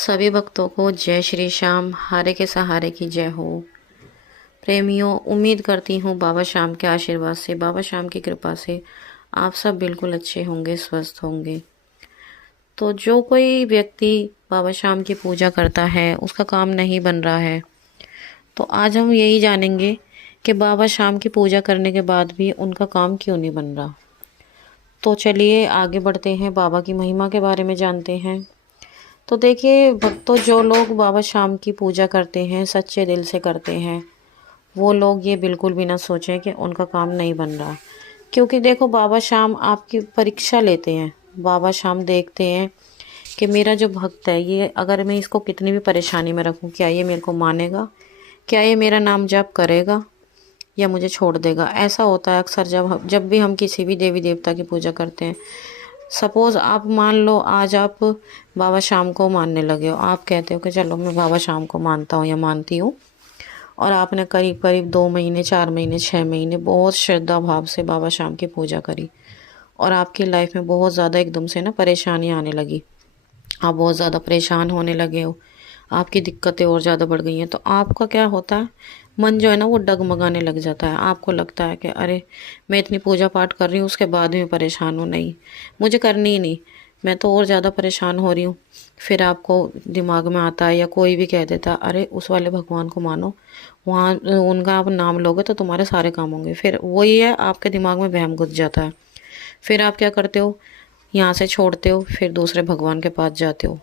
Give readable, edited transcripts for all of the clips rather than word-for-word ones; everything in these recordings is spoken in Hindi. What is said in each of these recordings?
सभी भक्तों को जय श्री श्याम। हारे के सहारे की जय हो। प्रेमियों, उम्मीद करती हूँ बाबा श्याम के आशीर्वाद से, बाबा श्याम की कृपा से आप सब बिल्कुल अच्छे होंगे, स्वस्थ होंगे। तो जो कोई व्यक्ति बाबा श्याम की पूजा करता है, उसका काम नहीं बन रहा है, तो आज हम यही जानेंगे कि बाबा श्याम की पूजा करने के बाद भी उनका काम क्यों नहीं बन रहा। तो चलिए आगे बढ़ते हैं, बाबा की महिमा के बारे में जानते हैं। तो देखिए भक्तों, जो लोग बाबा श्याम की पूजा करते हैं, सच्चे दिल से करते हैं, वो लोग ये बिल्कुल भी ना सोचें कि उनका काम नहीं बन रहा। क्योंकि देखो, बाबा श्याम आपकी परीक्षा लेते हैं। बाबा श्याम देखते हैं कि मेरा जो भक्त है, ये अगर मैं इसको कितनी भी परेशानी में रखूं, क्या ये मेरे को मानेगा, क्या ये मेरा नाम जाप करेगा या मुझे छोड़ देगा। ऐसा होता है अक्सर जब भी हम किसी भी देवी देवता की पूजा करते हैं। सपोज़ आप मान लो आज आप बाबा श्याम को मानने लगे हो, आप कहते हो कि चलो मैं बाबा श्याम को मानता हूँ या मानती हूँ, और आपने करीब करीब 2 महीने, 4 महीने, 6 महीने बहुत श्रद्धा भाव से बाबा श्याम की पूजा करी, और आपकी लाइफ में बहुत ज़्यादा एकदम से ना परेशानी आने लगी, आप बहुत ज़्यादा परेशान होने लगे हो, आपकी दिक्कतें और ज़्यादा बढ़ गई हैं। तो आपका क्या होता है, मन जो है ना वो डगमगाने लग जाता है। आपको लगता है कि अरे मैं इतनी पूजा पाठ कर रही हूँ, उसके बाद भी मैं परेशान हूँ, नहीं मुझे करनी ही नहीं, मैं तो और ज़्यादा परेशान हो रही हूँ। फिर आपको दिमाग में आता है या कोई भी कह देता है अरे उस वाले भगवान को मानो, वहाँ उनका आप नाम लोगे तो तुम्हारे सारे काम होंगे। फिर वही है, आपके दिमाग में वहम घुस जाता है। फिर आप क्या करते हो, यहाँ से छोड़ते हो, फिर दूसरे भगवान के पास जाते हो,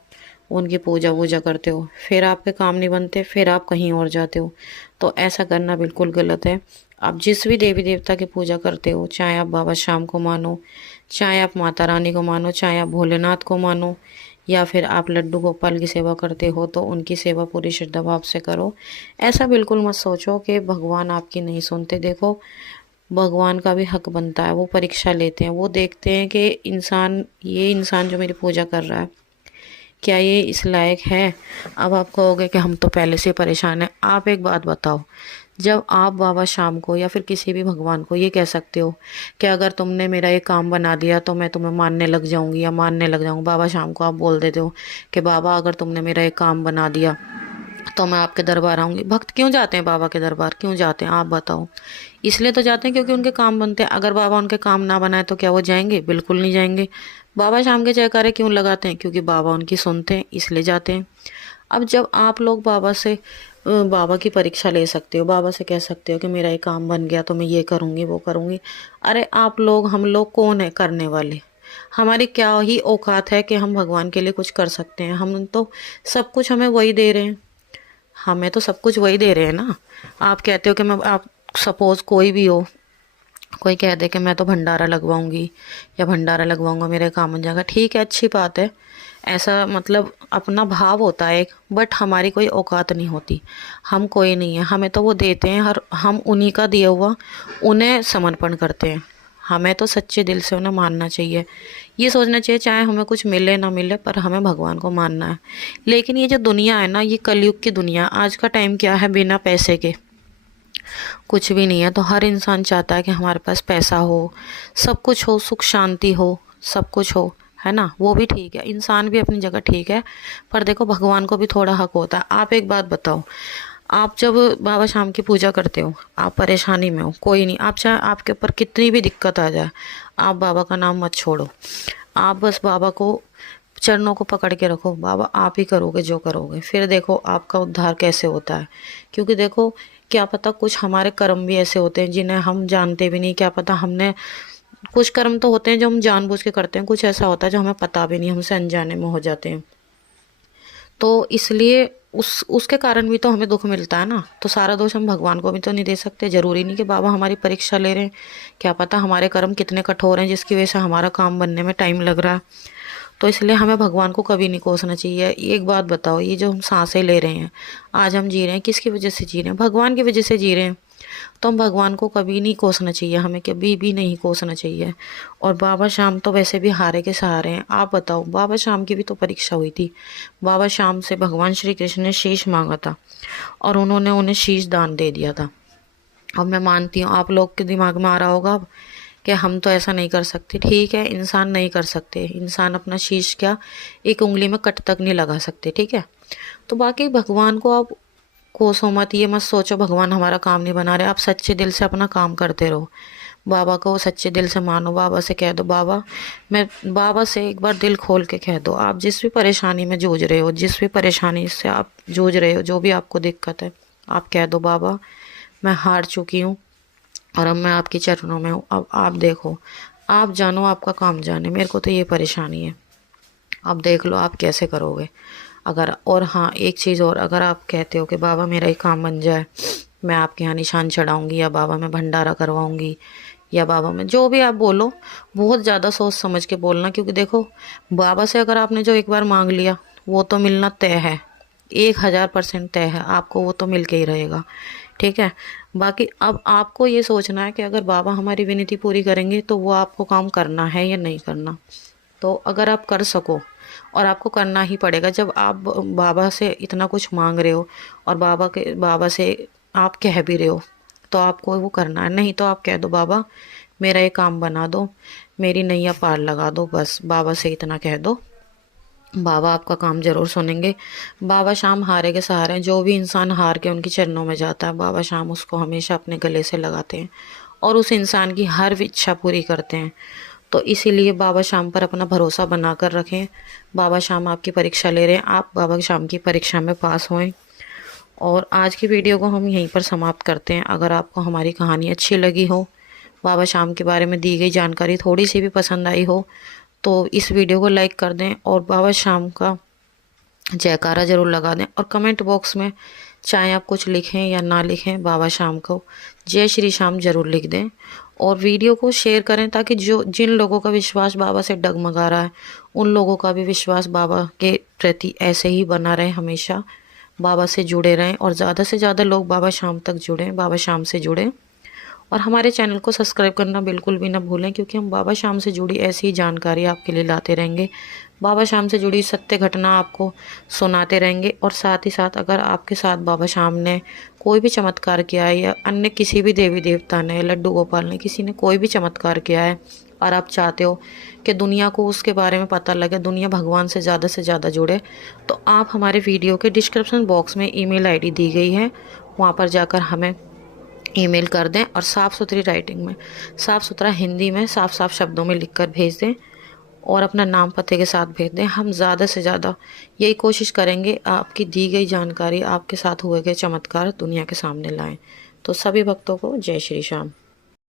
उनकी पूजा वूजा करते हो, फिर आपके काम नहीं बनते, फिर आप कहीं और जाते हो। तो ऐसा करना बिल्कुल गलत है। आप जिस भी देवी देवता की पूजा करते हो, चाहे आप बाबा श्याम को मानो, चाहे आप माता रानी को मानो, चाहे आप भोलेनाथ को मानो, या फिर आप लड्डू गोपाल की सेवा करते हो, तो उनकी सेवा पूरी श्रद्धा भाव से करो। ऐसा बिल्कुल मत सोचो कि भगवान आपकी नहीं सुनते। देखो, भगवान का भी हक बनता है, वो परीक्षा लेते हैं, वो देखते हैं कि ये इंसान जो मेरी पूजा कर रहा है, क्या ये इस लायक है। अब आप कहोगे कि हम तो पहले से परेशान हैं। आप एक बात बताओ, जब आप बाबा श्याम को या फिर किसी भी भगवान को ये कह सकते हो कि अगर तुमने मेरा ये काम बना दिया तो मैं तुम्हें मानने लग जाऊंगी या मानने लग जाऊंगा, बाबा श्याम को आप बोल देते हो कि बाबा अगर तुमने मेरा ये काम बना दिया तो मैं आपके दरबार आऊंगी। भक्त क्यों जाते हैं बाबा के दरबार, क्यों जाते हैं आप बताओ। इसलिए तो जाते हैं क्योंकि उनके काम बनते हैं। अगर बाबा उनके काम ना बनाए तो क्या वो जाएंगे? बिल्कुल नहीं जाएंगे। बाबा शाम के जयकारे क्यों लगाते हैं? क्योंकि बाबा उनकी सुनते हैं, इसलिए जाते हैं। अब जब आप लोग बाबा की परीक्षा ले सकते हो, बाबा से कह सकते हो कि मेरा ये काम बन गया तो मैं ये करूँगी वो करूँगी। अरे हम लोग कौन है करने वाले? हमारी क्या ही औकात है कि हम भगवान के लिए कुछ कर सकते हैं? हम तो सब कुछ हमें वही दे रहे हैं, हमें तो सब कुछ वही दे रहे हैं ना। आप कहते हो कि मैं आप सपोज कोई भी हो, कोई कह दे कि मैं तो भंडारा लगवाऊंगी या भंडारा लगवाऊंगा मेरे काम बन जाएगा, ठीक है, अच्छी बात है। ऐसा मतलब अपना भाव होता है एक, बट हमारी कोई औकात नहीं होती, हम कोई नहीं है। हमें तो वो देते हैं, हर हम उन्हीं का दिया हुआ उन्हें समर्पण करते हैं। हमें तो सच्चे दिल से उन्हें मानना चाहिए, ये सोचना चाहिए चाहे हमें कुछ मिले ना मिले, पर हमें भगवान को मानना है। लेकिन ये जो दुनिया है ना, ये कलयुग की दुनिया, आज का टाइम क्या है, बिना पैसे के कुछ भी नहीं है। तो हर इंसान चाहता है कि हमारे पास पैसा हो, सब कुछ हो, सुख शांति हो, सब कुछ हो, है ना। वो भी ठीक है, इंसान भी अपनी जगह ठीक है, पर देखो भगवान को भी थोड़ा हक होता है। आप एक बात बताओ, आप जब बाबा शाम की पूजा करते हो, आप परेशानी में हो, कोई नहीं, आप चाहे आपके ऊपर कितनी भी दिक्कत आ जाए, आप बाबा का नाम मत छोड़ो। आप बस बाबा को चरणों को पकड़ के रखो, बाबा आप ही करोगे जो करोगे, फिर देखो आपका उद्धार कैसे होता है। क्योंकि देखो, क्या पता कुछ हमारे कर्म भी ऐसे होते हैं जिन्हें हम जानते भी नहीं। क्या पता हमने कुछ कर्म तो होते हैं जो हम जानबूझ के करते हैं, कुछ ऐसा होता है जो हमें पता भी नहीं, हमसे अनजाने में हो जाते हैं। तो इसलिए उसके कारण भी तो हमें दुख मिलता है ना। तो सारा दोष हम भगवान को भी तो नहीं दे सकते। जरूरी नहीं कि बाबा हमारी परीक्षा ले रहे हैं, क्या पता हमारे कर्म कितने कठोर हैं जिसकी वजह से हमारा काम बनने में टाइम लग रहा है। तो इसलिए हमें भगवान को कभी नहीं कोसना चाहिए। एक बात बताओ, ये जो हम सांसें ले रहे हैं, आज हम जी रहे हैं, किसकी वजह से जी रहे हैं? भगवान की वजह से जी रहे हैं। तो हम भगवान को कभी नहीं कोसना चाहिए, हमें कभी भी नहीं कोसना चाहिए। और बाबा श्याम तो वैसे भी हारे के सहारे हैं। आप बताओ, बाबा श्याम की भी तो परीक्षा हुई थी। बाबा श्याम से भगवान श्री कृष्ण ने शीश मांगा था और उन्होंने उन्हें शीश दान दे दिया था। अब मैं मानती हूँ आप लोग के दिमाग में आ रहा होगा अब कि हम तो ऐसा नहीं कर सकते। ठीक है, इंसान नहीं कर सकते, इंसान अपना शीश क्या एक उंगली में कट तक नहीं लगा सकते, ठीक है। तो बाकी भगवान को आप कोसो मत, ये मत सोचो भगवान हमारा काम नहीं बना रहे। आप सच्चे दिल से अपना काम करते रहो, बाबा को सच्चे दिल से मानो, बाबा से कह दो बाबा मैं, बाबा से एक बार दिल खोल के कह दो, आप जिस भी परेशानी में जूझ रहे हो, जिस भी परेशानी से आप जूझ रहे हो, जो भी आपको दिक्कत है, आप कह दो बाबा मैं हार चुकी हूँ और अब मैं आपके चरणों में हूँ। अब आप देखो, आप जानो, आपका काम जाने, मेरे को तो ये परेशानी है, अब देख लो आप कैसे करोगे। अगर और हाँ एक चीज़ और, अगर आप कहते हो कि बाबा मेरा ये काम बन जाए, मैं आपके यहाँ निशान चढ़ाऊँगी, या बाबा मैं भंडारा करवाऊँगी, या बाबा मैं, जो भी आप बोलो बहुत ज़्यादा सोच समझ के बोलना, क्योंकि देखो बाबा से अगर आपने जो एक बार मांग लिया वो तो मिलना तय है, 1000% तय है, आपको वो तो मिल के ही रहेगा, ठीक है। बाकी अब आपको ये सोचना है कि अगर बाबा हमारी विनती पूरी करेंगे तो वो आपको काम करना है या नहीं करना। तो अगर आप कर सको, और आपको करना ही पड़ेगा, जब आप बाबा से इतना कुछ मांग रहे हो और बाबा से आप कह भी रहे हो, तो आपको वो करना है। नहीं तो आप कह दो बाबा मेरा ये काम बना दो, मेरी नैया पार लगा दो, बस बाबा से इतना कह दो, बाबा आपका काम जरूर सुनेंगे। बाबा शाम हारे के सहारे हैं, जो भी इंसान हार के उनके चरणों में जाता है, बाबा शाम उसको हमेशा अपने गले से लगाते हैं और उस इंसान की हर इच्छा पूरी करते हैं। तो इसीलिए बाबा शाम पर अपना भरोसा बनाकर रखें। बाबा शाम आपकी परीक्षा ले रहे हैं, आप बाबा शाम की परीक्षा में पास होएं। और आज की वीडियो को हम यहीं पर समाप्त करते हैं। अगर आपको हमारी कहानी अच्छी लगी हो, बाबा शाम के बारे में दी गई जानकारी थोड़ी सी भी पसंद आई हो, तो इस वीडियो को लाइक कर दें और बाबा शाम का जयकारा ज़रूर लगा दें। और कमेंट बॉक्स में चाहे आप कुछ लिखें या ना लिखें, बाबा शाम को जय श्री श्याम ज़रूर लिख दें। और वीडियो को शेयर करें ताकि जो जिन लोगों का विश्वास बाबा से डगमगा रहा है, उन लोगों का भी विश्वास बाबा के प्रति ऐसे ही बना रहे, हमेशा बाबा से जुड़े रहें और ज़्यादा से ज़्यादा लोग बाबा शाम तक जुड़ें, बाबा शाम से जुड़ें। और हमारे चैनल को सब्सक्राइब करना बिल्कुल भी ना भूलें, क्योंकि हम बाबा शाम से जुड़ी ऐसी ही जानकारी आपके लिए लाते रहेंगे, बाबा शाम से जुड़ी सत्य घटना आपको सुनाते रहेंगे। और साथ ही साथ अगर आपके साथ बाबा शाम ने कोई भी चमत्कार किया है, या अन्य किसी भी देवी देवता ने, लड्डू गोपाल ने, किसी ने कोई भी चमत्कार किया है, और आप चाहते हो कि दुनिया को उसके बारे में पता लगे, दुनिया भगवान से ज़्यादा जुड़े, तो आप हमारे वीडियो के डिस्क्रिप्शन बॉक्स में ईमेल आईडी दी गई है, वहाँ पर जाकर हमें ईमेल कर दें और साफ़ सुथरी राइटिंग में, साफ़ सुथरा हिंदी में, साफ शब्दों में लिखकर भेज दें और अपना नाम पते के साथ भेज दें। हम ज़्यादा से ज़्यादा यही कोशिश करेंगे आपकी दी गई जानकारी, आपके साथ हुए गए चमत्कार दुनिया के सामने लाएं। तो सभी भक्तों को जय श्री श्याम।